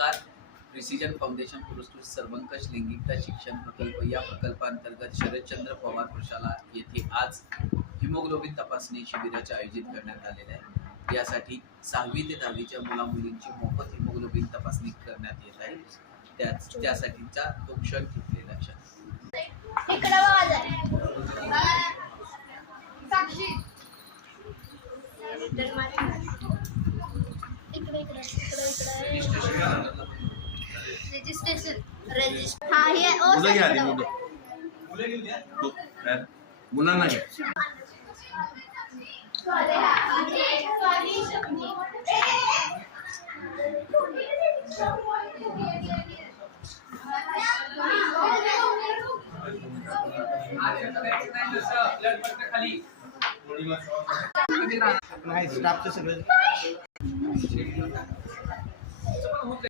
नमस्कार. Precision foundation पुरस्कृत सर्वंकष लैंगिकता शिक्षण प्रकल्प या प्रकल्पांतर्गत शरदचंद्र पवार प्रशाला येथे आज हिमोग्लोबिन तपासणी शिबिराचे आयोजित करण्यात आलेले आहे. यासाठी 6वी ते 10वीच्या मुलामुलींची मोफत हिमोग्लोबिन तपासणी करण्यात येत आहे. त्यासाठीचा तो क्षण घेतलेला क्षण. मुलांना घ्या. नाही स्टाफचं सगळं